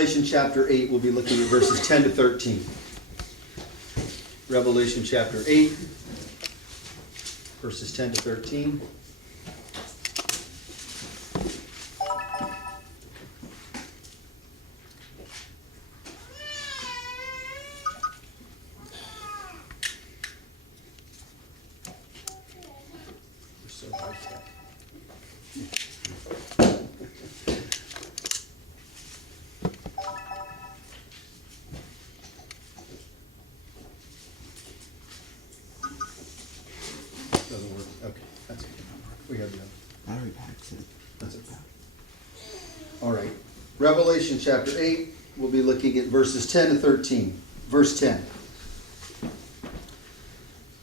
Revelation chapter 8, we'll be looking at verses 10 to 13. Revelation chapter 8, verses 10 to 13. Doesn't work. Okay, that's good. We have the other. That's okay. All right. Revelation chapter 8, we'll be looking at verses 10 to 13. Verse 10.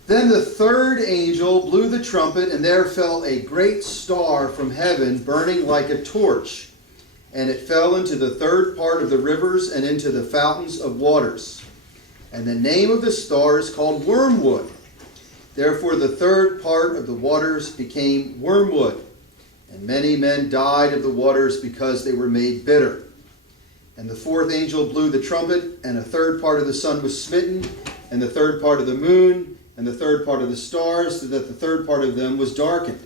Then the third angel blew the trumpet, and there fell a great star from heaven, burning like a torch. And it fell into the third part of the rivers and into the fountains of waters. And the name of the star is called Wormwood. Therefore the third part of the waters became wormwood, and many men died of the waters because they were made bitter. And the fourth angel blew the trumpet, and a third part of the sun was smitten, and the third part of the moon, and the third part of the stars, so that the third part of them was darkened.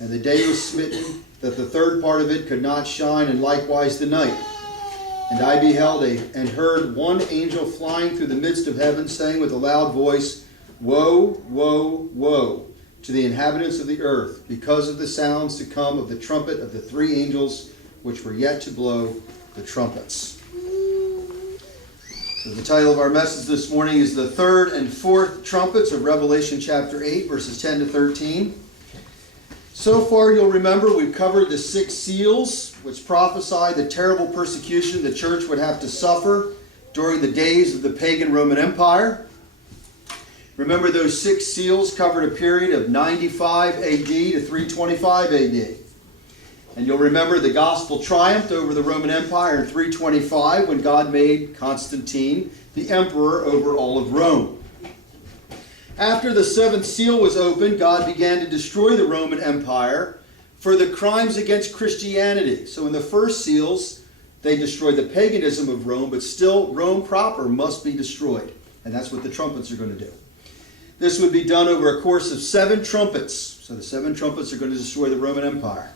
And the day was smitten, that the third part of it could not shine, and likewise the night. And I beheld and heard one angel flying through the midst of heaven, saying with a loud voice, Woe, woe, woe to the inhabitants of the earth, because of the sounds to come of the trumpet of the three angels which were yet to blow the trumpets. So the title of our message this morning is the third and fourth trumpets of Revelation chapter 8, verses 10 to 13. So far, you'll remember we've covered the 6 seals, which prophesy the terrible persecution the church would have to suffer during the days of the pagan Roman Empire. Remember, those 6 seals covered a period of 95 AD to 325 AD. And you'll remember the gospel triumphed over the Roman Empire in 325 when God made Constantine the Emperor over all of Rome. After the 7th seal was opened, God began to destroy the Roman Empire for the crimes against Christianity. So in the first seals, they destroyed the paganism of Rome, but still Rome proper must be destroyed. And that's what the trumpets are going to do. This would be done over a course of 7 trumpets. So the 7 trumpets are going to destroy the Roman Empire.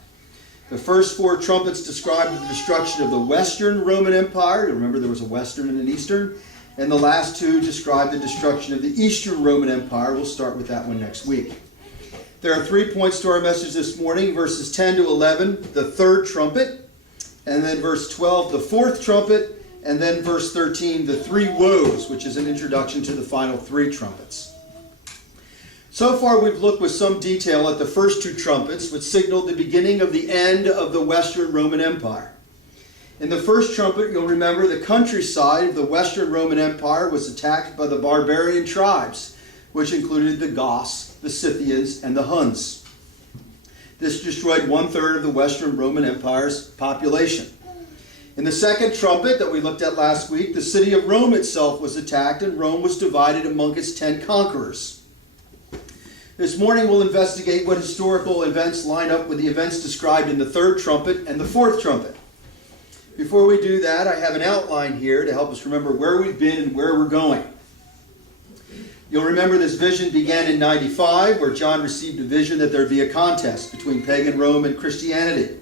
The first 4 trumpets describe the destruction of the Western Roman Empire. You remember there was a Western and an Eastern. And the last 2 describe the destruction of the Eastern Roman Empire. We'll start with that one next week. There are 3 points to our message this morning. Verses 10 to 11, the third trumpet. And then verse 12, the fourth trumpet. And then verse 13, the 3 woes, which is an introduction to the final 3 trumpets. So far, we've looked with some detail at the first 2 trumpets, which signaled the beginning of the end of the Western Roman Empire. In the first trumpet, you'll remember the countryside of the Western Roman Empire was attacked by the barbarian tribes, which included the Goths, the Scythians, and the Huns. This destroyed 1/3 of the Western Roman Empire's population. In the second trumpet that we looked at last week, the city of Rome itself was attacked, and Rome was divided among its 10 conquerors. This morning we'll investigate what historical events line up with the events described in the third trumpet and the fourth trumpet. Before we do that, I have an outline here to help us remember where we've been and where we're going. You'll remember this vision began in 95, where John received a vision that there'd be a contest between pagan Rome and Christianity.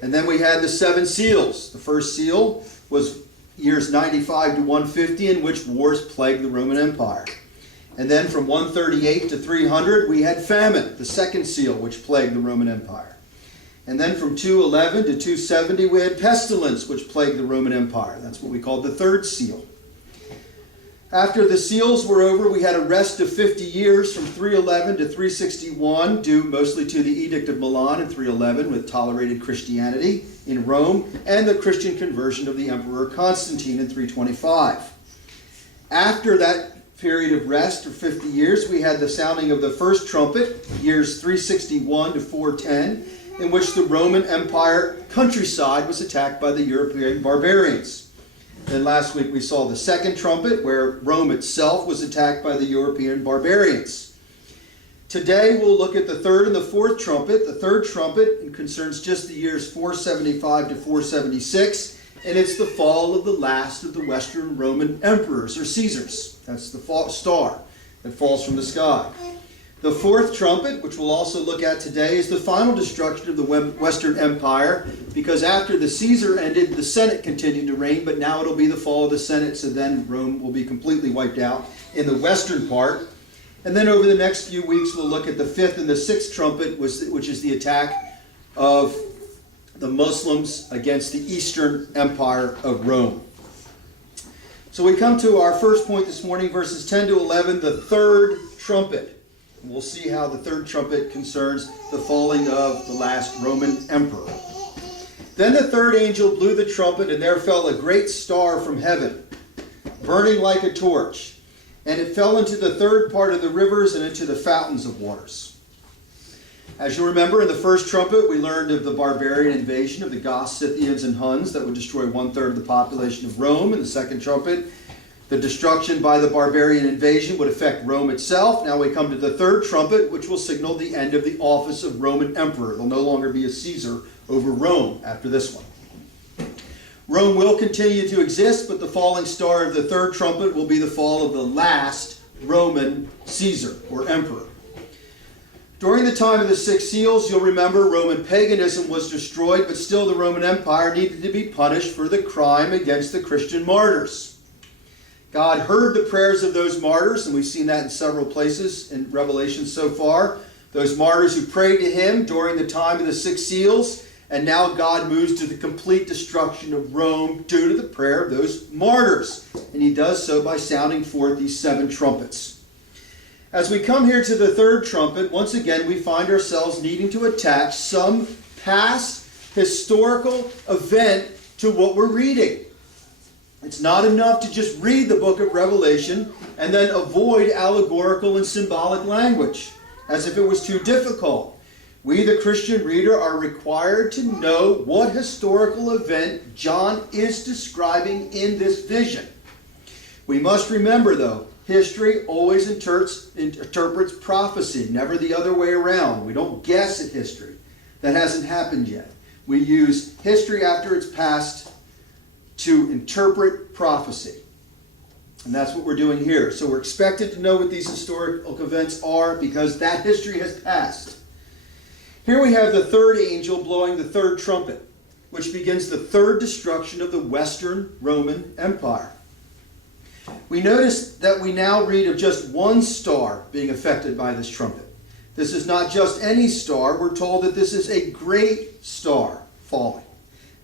And then we had the 7 seals. The first seal was years 95 to 150, in which wars plagued the Roman Empire. And then from 138 to 300, we had famine, the second seal, which plagued the Roman Empire. And then from 211 to 270, we had pestilence, which plagued the Roman Empire. That's what we called the third seal. After the seals were over, we had a rest of 50 years from 311 to 361, due mostly to the Edict of Milan in 311, which tolerated Christianity in Rome, and the Christian conversion of the Emperor Constantine in 325. After that period of rest for 50 years, we had the sounding of the first trumpet, years 361 to 410, in which the Roman Empire countryside was attacked by the European barbarians. Then last week we saw the second trumpet, where Rome itself was attacked by the European barbarians. Today we'll look at the third and the fourth trumpet. The third trumpet concerns just the years 475 to 476, and it's the fall of the last of the Western Roman emperors, or Caesars. That's the star that falls from the sky. The fourth trumpet, which we'll also look at today, is the final destruction of the Western Empire, because after the Caesar ended, the Senate continued to reign, but now it'll be the fall of the Senate, so then Rome will be completely wiped out in the western part. And then over the next few weeks, we'll look at the fifth and the sixth trumpet, which is the attack of the Muslims against the Eastern Empire of Rome. So we come to our first point this morning, verses 10 to 11, the third trumpet. And we'll see how the third trumpet concerns the falling of the last Roman emperor. Then the third angel blew the trumpet, and there fell a great star from heaven, burning like a torch. And it fell into the third part of the rivers and into the fountains of waters. As you remember, in the first trumpet, we learned of the barbarian invasion of the Goths, Scythians, and Huns that would destroy 1/3 of the population of Rome. In the second trumpet, the destruction by the barbarian invasion would affect Rome itself. Now we come to the third trumpet, which will signal the end of the office of Roman emperor. There'll no longer be a Caesar over Rome after this one. Rome will continue to exist, but the falling star of the third trumpet will be the fall of the last Roman Caesar, or emperor. During the time of the six seals, you'll remember Roman paganism was destroyed, but still the Roman Empire needed to be punished for the crime against the Christian martyrs. God heard the prayers of those martyrs, and we've seen that in several places in Revelation so far. Those martyrs who prayed to him during the time of the six seals, and now God moves to the complete destruction of Rome due to the prayer of those martyrs. And he does so by sounding forth these seven trumpets. As we come here to the third trumpet, once again we find ourselves needing to attach some past historical event to what we're reading. It's not enough to just read the book of Revelation and then avoid allegorical and symbolic language, as if it was too difficult. We, the Christian reader, are required to know what historical event John is describing in this vision. We must remember, though, history always interprets prophecy, never the other way around. We don't guess at history. That hasn't happened yet. We use history after it's passed to interpret prophecy. And that's what we're doing here. So we're expected to know what these historical events are because that history has passed. Here we have the third angel blowing the third trumpet, which begins the third destruction of the Western Roman Empire. We notice that we now read of just one star being affected by this trumpet. This is not just any star. We're told that this is a great star falling,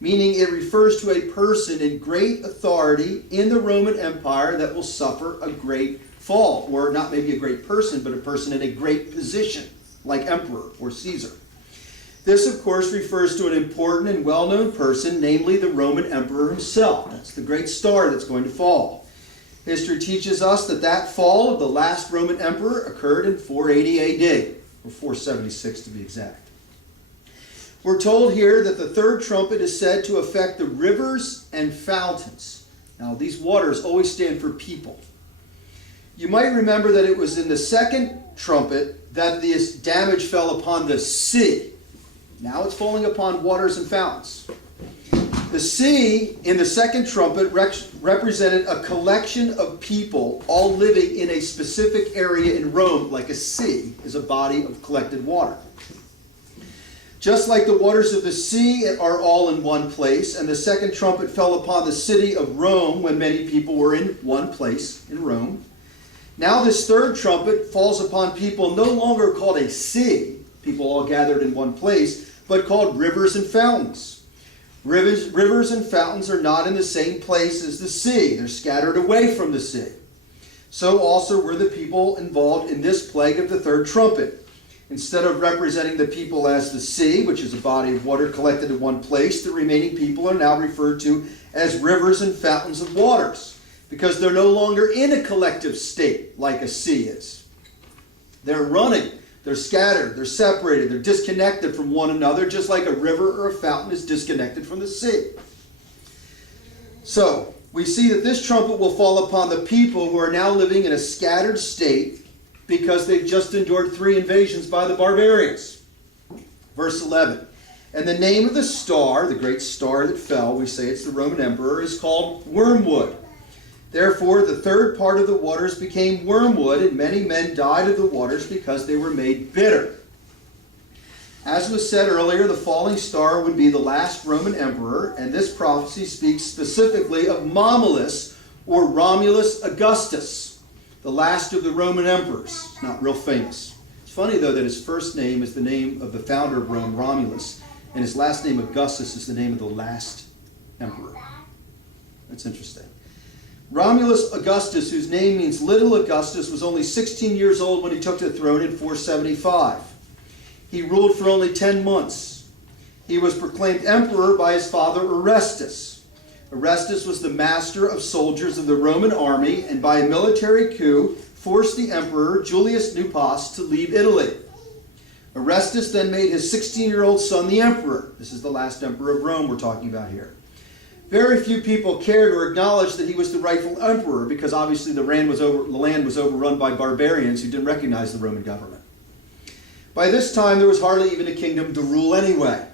meaning it refers to a person in great authority in the Roman Empire that will suffer a great fall. Or not maybe a great person, but a person in a great position, like emperor or Caesar. This, of course, refers to an important and well-known person, namely the Roman emperor himself. That's the great star that's going to fall. History teaches us that that fall of the last Roman emperor occurred in 480 AD, or 476 to be exact. We're told here that the third trumpet is said to affect the rivers and fountains. Now, these waters always stand for people. You might remember that it was in the second trumpet that this damage fell upon the sea. Now it's falling upon waters and fountains. The sea in the second trumpet represented a collection of people all living in a specific area in Rome, like a sea is a body of collected water. Just like the waters of the sea are all in one place, and the second trumpet fell upon the city of Rome when many people were in one place in Rome. Now this third trumpet falls upon people no longer called a sea, people all gathered in one place, but called rivers and fountains. Rivers and fountains are not in the same place as the sea. They're scattered away from the sea. So also were the people involved in this plague of the third trumpet. Instead of representing the people as the sea, which is a body of water collected in one place, the remaining people are now referred to as rivers and fountains of waters, because they're no longer in a collective state like a sea is. They're running. They're scattered, they're separated, they're disconnected from one another, just like a river or a fountain is disconnected from the sea. So, we see that this trumpet will fall upon the people who are now living in a scattered state because they've just endured 3 invasions by the barbarians. Verse 11. And the name of the star, the great star that fell, we say it's the Roman emperor, is called wormwood. Therefore, the third part of the waters became wormwood, and many men died of the waters because they were made bitter. As was said earlier, the falling star would be the last Roman emperor, and this prophecy speaks specifically of Momulus, or Romulus Augustus, the last of the Roman emperors. Not real famous. It's funny, though, that his first name is the name of the founder of Rome, Romulus, and his last name, Augustus, is the name of the last emperor. That's interesting. Romulus Augustus, whose name means Little Augustus, was only 16 years old when he took the throne in 475. He ruled for only 10 months. He was proclaimed emperor by his father Orestes. Orestes was the master of soldiers of the Roman army, and by a military coup forced the emperor Julius Nepos to leave Italy. Orestes then made his 16-year-old son the emperor. This is the last emperor of Rome we're talking about here. Very few people cared or acknowledged that he was the rightful emperor, because obviously the land was overrun by barbarians who didn't recognize the Roman government. By this time, there was hardly even a kingdom to rule anyway.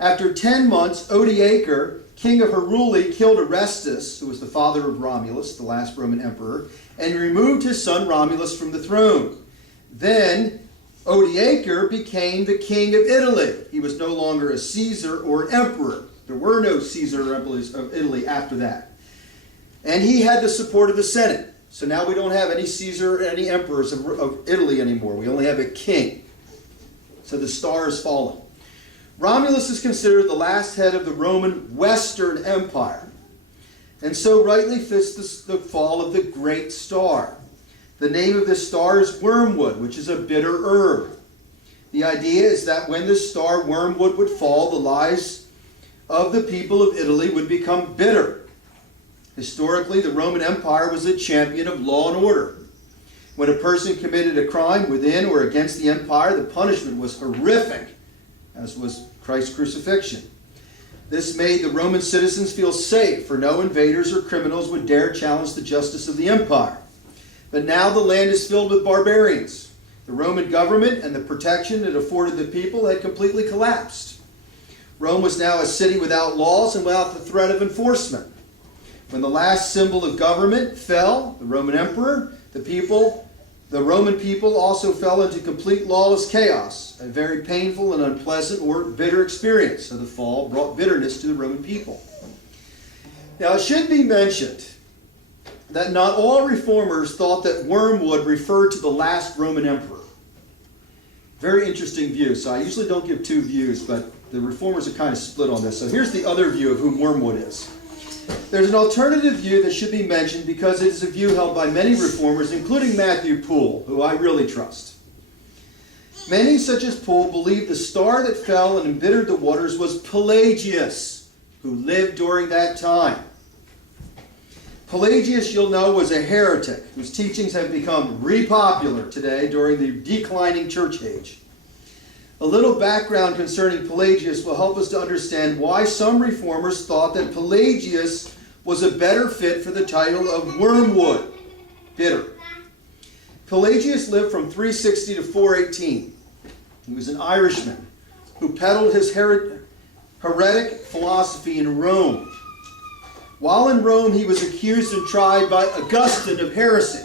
After 10 months, Odoacer, king of Heruli, killed Orestes, who was the father of Romulus, the last Roman emperor, and removed his son Romulus from the throne. Then Odoacer became the king of Italy. He was no longer a Caesar or emperor. There were no Caesar or emperors of Italy after that. And he had the support of the Senate. So now we don't have any Caesar or any emperors of Italy anymore. We only have a king. So the star has fallen. Romulus is considered the last head of the Roman Western Empire. And so rightly fits the fall of the great star. The name of this star is wormwood, which is a bitter herb. The idea is that when this star wormwood would fall, the lives of the people of Italy would become bitter. Historically, the Roman Empire was a champion of law and order. When a person committed a crime within or against the empire, the punishment was horrific, as was Christ's crucifixion. This made the Roman citizens feel safe, for no invaders or criminals would dare challenge the justice of the empire. But now the land is filled with barbarians. The Roman government and the protection it afforded the people had completely collapsed. Rome was now a city without laws and without the threat of enforcement. When the last symbol of government fell, the Roman emperor, the Roman people also fell into complete lawless chaos, a very painful and unpleasant or bitter experience. So the fall brought bitterness to the Roman people. Now it should be mentioned that not all reformers thought that wormwood referred to the last Roman emperor. Very interesting view. So I usually don't give two views, but the reformers are kind of split on this. So here's the other view of whom wormwood is. There's an alternative view that should be mentioned because it is a view held by many reformers, including Matthew Poole, who I really trust. Many, such as Poole, believe the star that fell and embittered the waters was Pelagius, who lived during that time. Pelagius, you'll know, was a heretic whose teachings have become re-popular today during the declining church age. A little background concerning Pelagius will help us to understand why some reformers thought that Pelagius was a better fit for the title of wormwood, bitter. Pelagius lived from 360 to 418. He was an Irishman who peddled his heretic philosophy in Rome. While in Rome, he was accused and tried by Augustine of heresy.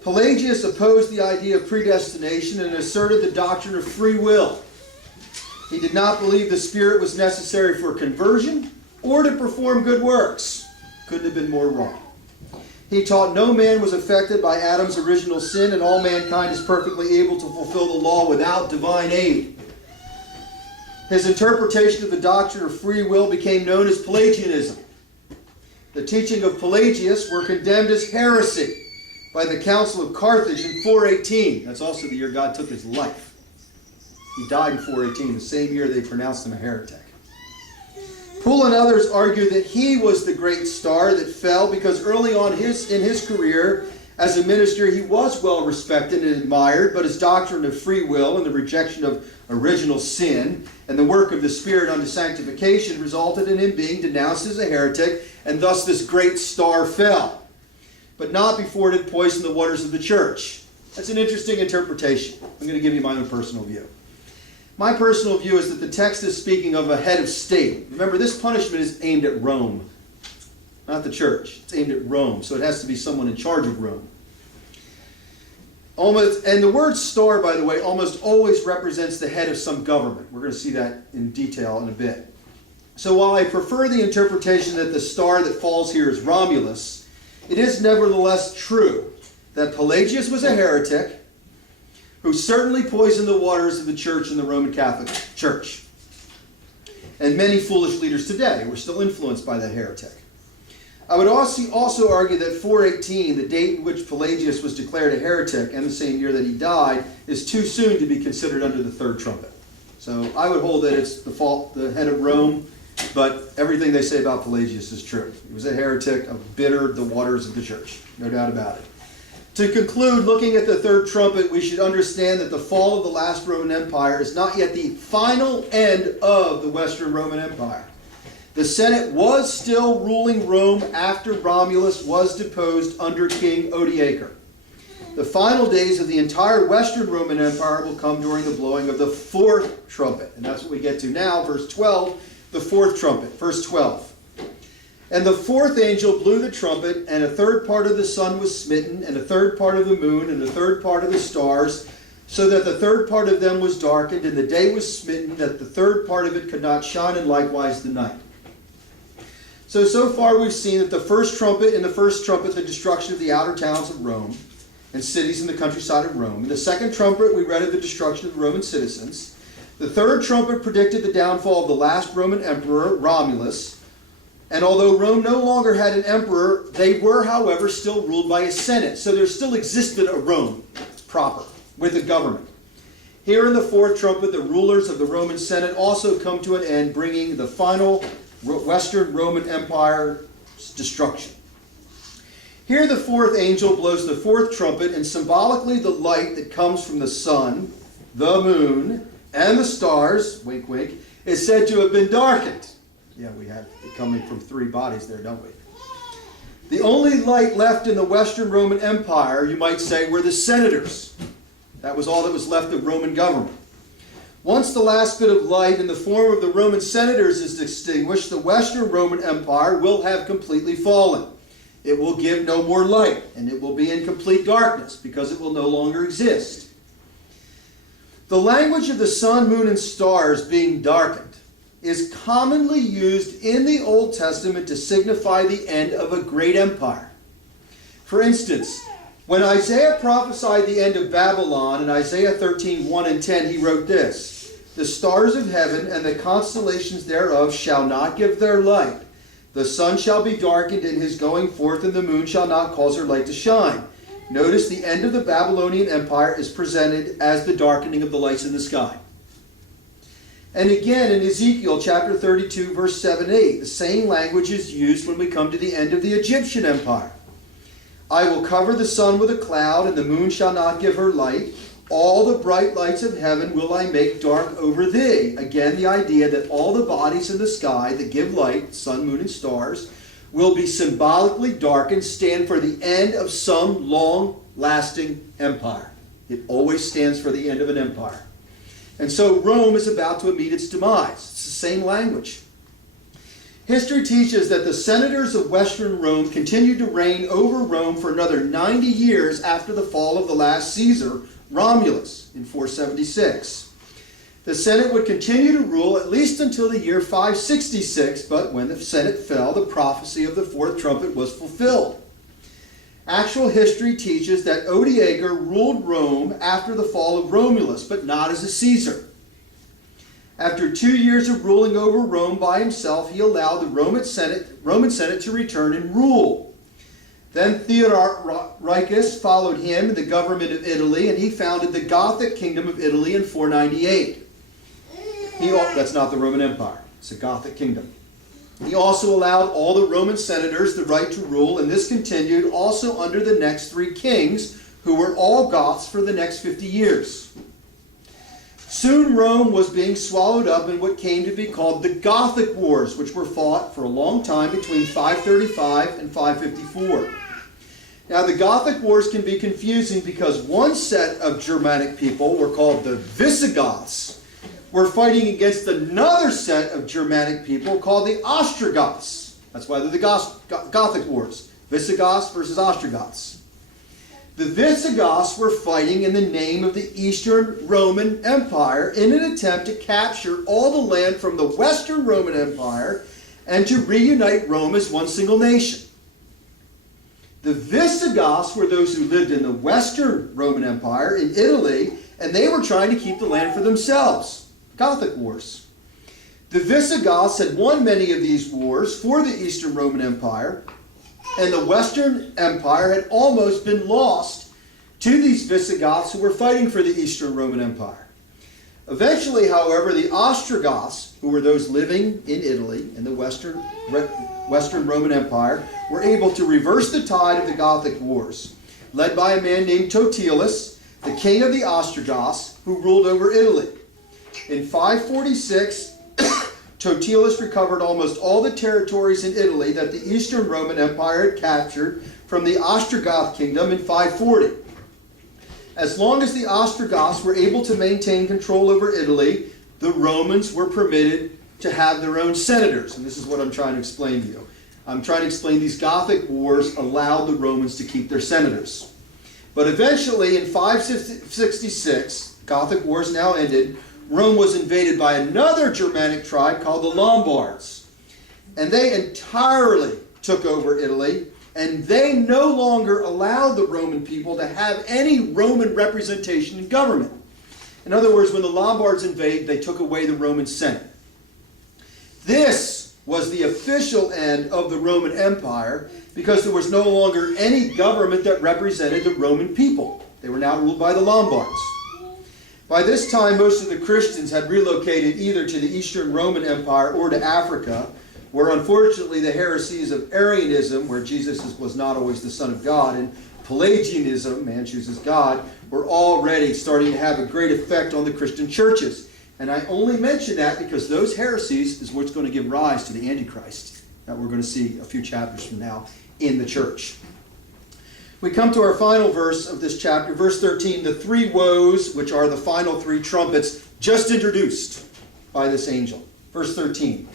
Pelagius opposed the idea of predestination and asserted the doctrine of free will. He did not believe the Spirit was necessary for conversion or to perform good works. Couldn't have been more wrong. He taught no man was affected by Adam's original sin, and all mankind is perfectly able to fulfill the law without divine aid. His interpretation of the doctrine of free will became known as Pelagianism. The teaching of Pelagius were condemned as heresy by the Council of Carthage in 418. That's also the year God took his life. He died in 418, the same year they pronounced him a heretic. Poole and others argue that he was the great star that fell because early on in his career as a minister, he was well respected and admired, but his doctrine of free will and the rejection of original sin and the work of the Spirit unto sanctification resulted in him being denounced as a heretic, and thus this great star fell. But not before it had poisoned the waters of the church. That's an interesting interpretation. I'm going to give you my own personal view. My personal view is that the text is speaking of a head of state. Remember, this punishment is aimed at Rome, not the church. It's aimed at Rome, so it has to be someone in charge of Rome. And the word star, by the way, almost always represents the head of some government. We're going to see that in detail in a bit. So while I prefer the interpretation that the star that falls here is Romulus, it is nevertheless true that Pelagius was a heretic who certainly poisoned the waters of the church in the Roman Catholic Church. And many foolish leaders today were still influenced by that heretic. I would also argue that 418, the date in which Pelagius was declared a heretic, and the same year that he died, is too soon to be considered under the third trumpet. So I would hold that it's the head of Rome, but everything they say about Pelagius is true. He was a heretic, embittered the waters of the church, no doubt about it. To conclude, looking at the third trumpet, we should understand that the fall of the last Roman Empire is not yet the final end of the Western Roman Empire. The Senate was still ruling Rome after Romulus was deposed under King Odoacer. The final days of the entire Western Roman Empire will come during the blowing of the fourth trumpet. And that's what we get to now, verse 12, the fourth trumpet, verse 12. And the fourth angel blew the trumpet, and a third part of the sun was smitten, and a third part of the moon, and a third part of the stars, so that the third part of them was darkened, and the day was smitten, that the third part of it could not shine, and likewise the night. So far we've seen that the first trumpet, the destruction of the outer towns of Rome, and cities in the countryside of Rome. In the second trumpet, we read of the destruction of the Roman citizens. The third trumpet predicted the downfall of the last Roman emperor, Romulus. And although Rome no longer had an emperor, they were, however, still ruled by a senate. So there still existed a Rome proper, with a government. Here in the fourth trumpet, the rulers of the Roman Senate also come to an end, bringing the final Western Roman Empire's destruction. Here the fourth angel blows the fourth trumpet, and symbolically the light that comes from the sun, the moon, and the stars, wink wink, is said to have been darkened. Yeah, we have it coming from three bodies there, don't we? The only light left in the Western Roman Empire, you might say, were the senators. That was all that was left of Roman government. Once the last bit of light in the form of the Roman senators is extinguished, the Western Roman Empire will have completely fallen. It will give no more light, and it will be in complete darkness, because it will no longer exist. The language of the sun, moon, and stars being darkened is commonly used in the Old Testament to signify the end of a great empire. For instance, when Isaiah prophesied the end of Babylon in Isaiah 13, 1 and 10, he wrote this: "The stars of heaven and the constellations thereof shall not give their light. The sun shall be darkened in his going forth, and the moon shall not cause her light to shine." Notice the end of the Babylonian Empire is presented as the darkening of the lights in the sky. And again in Ezekiel chapter 32, verse 7 and 8, the same language is used when we come to the end of the Egyptian Empire. "I will cover the sun with a cloud, and the moon shall not give her light. All the bright lights of heaven will I make dark over thee." Again, the idea that all the bodies in the sky that give light, sun, moon, and stars, will be symbolically darkened, stand for the end of some long-lasting empire. It always stands for the end of an empire. And so Rome is about to meet its demise. It's the same language. History teaches that the senators of Western Rome continued to reign over Rome for another 90 years after the fall of the last Caesar, Romulus, in 476. The Senate would continue to rule at least until the year 566, but when the Senate fell, the prophecy of the fourth trumpet was fulfilled. Actual history teaches that Odoacer ruled Rome after the fall of Romulus, but not as a Caesar. After 2 years of ruling over Rome by himself, he allowed the Roman Senate to return and rule. Then Theodoricus followed him in the government of Italy, and he founded the Gothic kingdom of Italy in 498. That's not the Roman Empire. It's a Gothic kingdom. He also allowed all the Roman senators the right to rule, and this continued also under the next three kings, who were all Goths for the next 50 years. Soon Rome was being swallowed up in what came to be called the Gothic Wars, which were fought for a long time between 535 and 554. Now the Gothic Wars can be confusing because one set of Germanic people were called the Visigoths, were fighting against another set of Germanic people called the Ostrogoths. That's why they're the Gothic Wars. Visigoths versus Ostrogoths. The Visigoths were fighting in the name of the Eastern Roman Empire in an attempt to capture all the land from the Western Roman Empire and to reunite Rome as one single nation. The Visigoths were those who lived in the Western Roman Empire in Italy, and they were trying to keep the land for themselves. Gothic Wars. The Visigoths had won many of these wars for the Eastern Roman Empire, and the Western Empire had almost been lost to these Visigoths who were fighting for the Eastern Roman Empire. Eventually, however, the Ostrogoths, who were those living in Italy in the Western Roman Empire, were able to reverse the tide of the Gothic Wars, led by a man named Totila, the king of the Ostrogoths, who ruled over Italy. In 546, Totila recovered almost all the territories in Italy that the Eastern Roman Empire had captured from the Ostrogoth kingdom in 540. As long as the Ostrogoths were able to maintain control over Italy, the Romans were permitted to have their own senators. And this is what I'm trying to explain to you. I'm trying to explain these Gothic wars allowed the Romans to keep their senators. But eventually, in 566, Gothic wars now ended, Rome was invaded by another Germanic tribe called the Lombards. And they entirely took over Italy, and they no longer allowed the Roman people to have any Roman representation in government. In other words, when the Lombards invaded, they took away the Roman Senate. This was the official end of the Roman Empire because there was no longer any government that represented the Roman people. They were now ruled by the Lombards. By this time, most of the Christians had relocated either to the Eastern Roman Empire or to Africa, where unfortunately the heresies of Arianism, where Jesus was not always the Son of God, and Pelagianism, man chooses God, were already starting to have a great effect on the Christian churches. And I only mention that because those heresies is what's going to give rise to the Antichrist that we're going to see a few chapters from now in the church. We come to our final verse of this chapter, verse 13, the three woes, which are the final three trumpets, just introduced by this angel. Verse 13,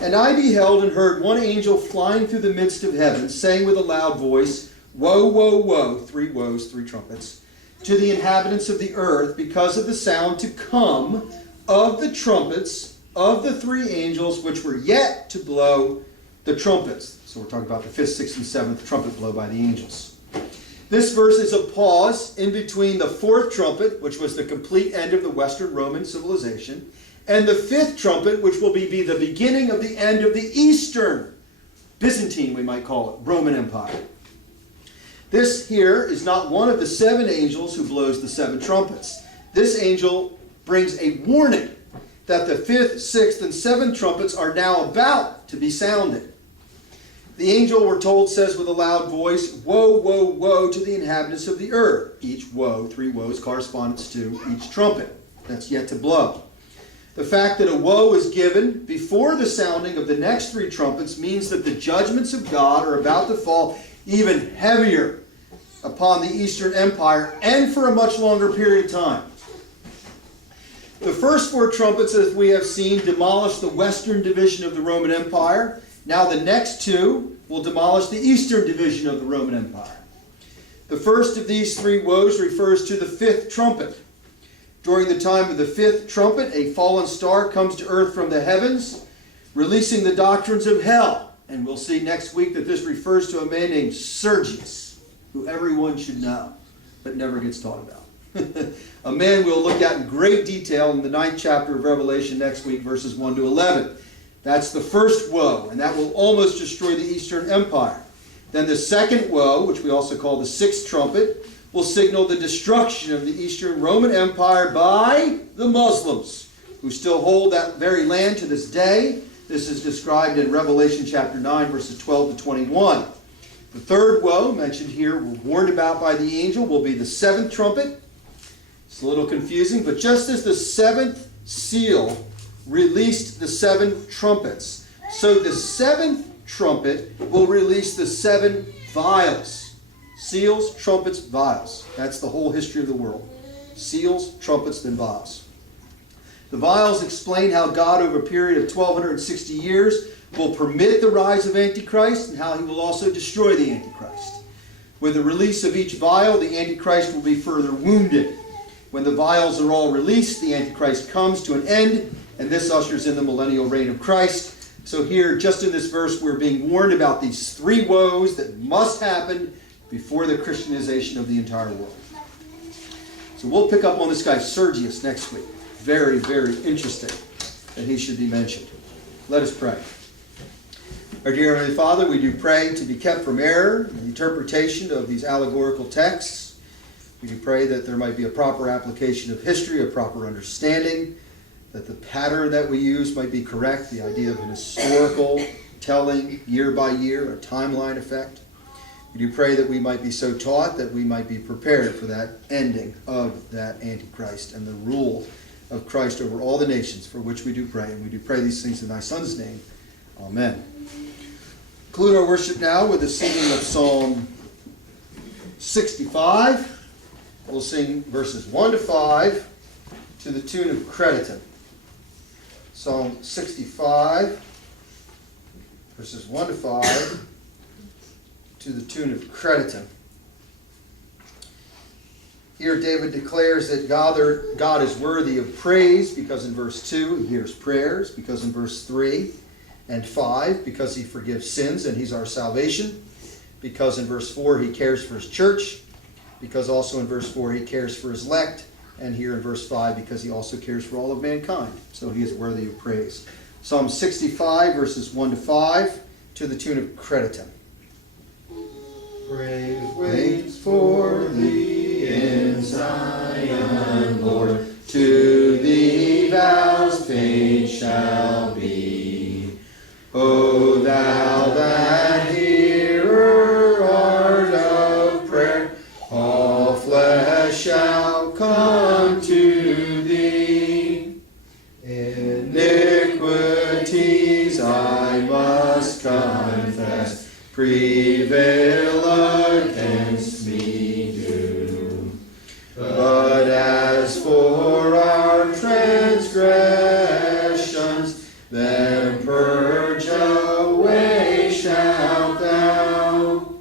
and I beheld and heard one angel flying through the midst of heaven, saying with a loud voice, woe, woe, woe, three woes, three trumpets, to the inhabitants of the earth, because of the sound to come of the trumpets of the three angels which were yet to blow the trumpets. So we're talking about the fifth, sixth, and seventh trumpet blow by the angels. This verse is a pause in between the fourth trumpet, which was the complete end of the Western Roman civilization, and the fifth trumpet, which will be the beginning of the end of the Eastern, Byzantine, we might call it, Roman Empire. This here is not one of the seven angels who blows the seven trumpets. This angel brings a warning that the fifth, sixth, and seventh trumpets are now about to be sounded. The angel, we're told, says with a loud voice, woe, woe, woe to the inhabitants of the earth. Each woe, three woes, corresponds to each trumpet that's yet to blow. The fact that a woe is given before the sounding of the next three trumpets means that the judgments of God are about to fall even heavier upon the Eastern Empire and for a much longer period of time. The first four trumpets, as we have seen, demolish the Western division of the Roman Empire. Now the next two will demolish the Eastern division of the Roman Empire. The first of these three woes refers to the fifth trumpet. During the time of the fifth trumpet, a fallen star comes to earth from the heavens, releasing the doctrines of hell. And we'll see next week that this refers to a man named Sergius, who everyone should know, but never gets taught about. A man we'll look at in great detail in the 9th chapter of Revelation next week, verses 1 to 11. That's the first woe, and that will almost destroy the Eastern Empire. Then the second woe, which we also call the sixth trumpet, will signal the destruction of the Eastern Roman Empire by the Muslims, who still hold that very land to this day. This is described in Revelation chapter 9, verses 12 to 21. The third woe, mentioned here, warned about by the angel, will be the seventh trumpet. It's a little confusing, but just as the seventh seal released the seven trumpets, so the seventh trumpet will release the seven vials. Seals, trumpets, vials. That's the whole history of the world. Seals, trumpets, then vials. The vials explain how God, over a period of 1260 years, will permit the rise of Antichrist and how he will also destroy the Antichrist. With the release of each vial, the Antichrist will be further wounded. When the vials are all released, the Antichrist comes to an end, and this ushers in the millennial reign of Christ. So here, just in this verse, we're being warned about these three woes that must happen before the Christianization of the entire world. So we'll pick up on this guy Sergius next week. Very, very interesting that he should be mentioned. Let us pray. Our dear Heavenly Father, we do pray to be kept from error in the interpretation of these allegorical texts. We do pray that there might be a proper application of history, a proper understanding, that the pattern that we use might be correct, the idea of an historical telling year by year, a timeline effect. We do pray that we might be so taught that we might be prepared for that ending of that Antichrist and the rule of Christ over all the nations, for which we do pray. And we do pray these things in thy Son's name. Amen. Conclude our worship now with the singing of Psalm 65. We'll sing verses 1 to 5 to the tune of Crediton. Psalm 65, verses 1 to 5 to the tune of Crediton. Here David declares that God is worthy of praise, because in verse 2 he hears prayers, because in verse 3 and 5, because he forgives sins and he's our salvation, because in verse 4 he cares for his church, because also in verse 4 he cares for his elect, and here in verse 5 because he also cares for all of mankind. So he is worthy of praise. Psalm 65, verses 1 to 5 to the tune of Crediton. Praise waits for thee in Zion, Lord. To thee vows paid shall be. O thou that hearer art of prayer, all flesh shall come to thee. Iniquities I must confess, prevail against me do. But as for our transgressions, them purge away shalt thou.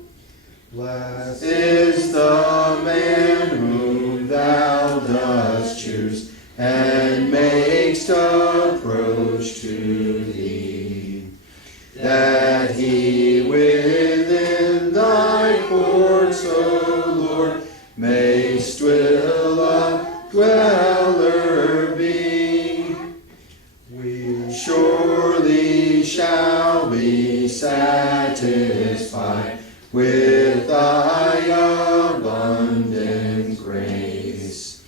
Blessed is the man whom thou dost choose, and makest approach to thee, that he within thy courts, O Lord, mayst will a dweller be. We surely shall be satisfied with thy abundant grace,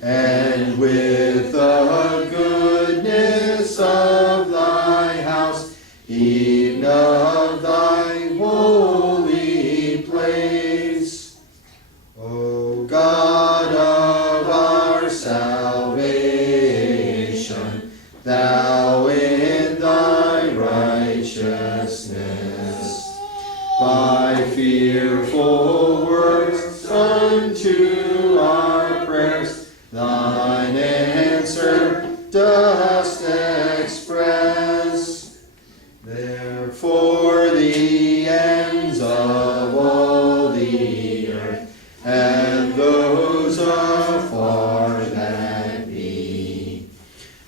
and with the goodness of thy house, even of thy holy place. O God of our salvation, thou in thy righteousness, by fearful works unto our prayers, thine answer dost express. Therefore the ends of all the earth, and those afar that be,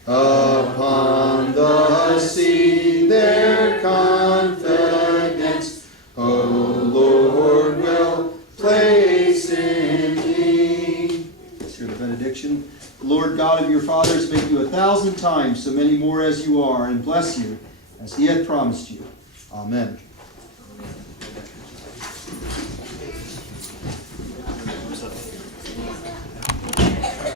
upon the sea their confidence, O Lord, will place in thee. Let's hear the benediction. The Lord God of your fathers make you 1,000 times so many more as you are, and bless you as he had promised you. Amen.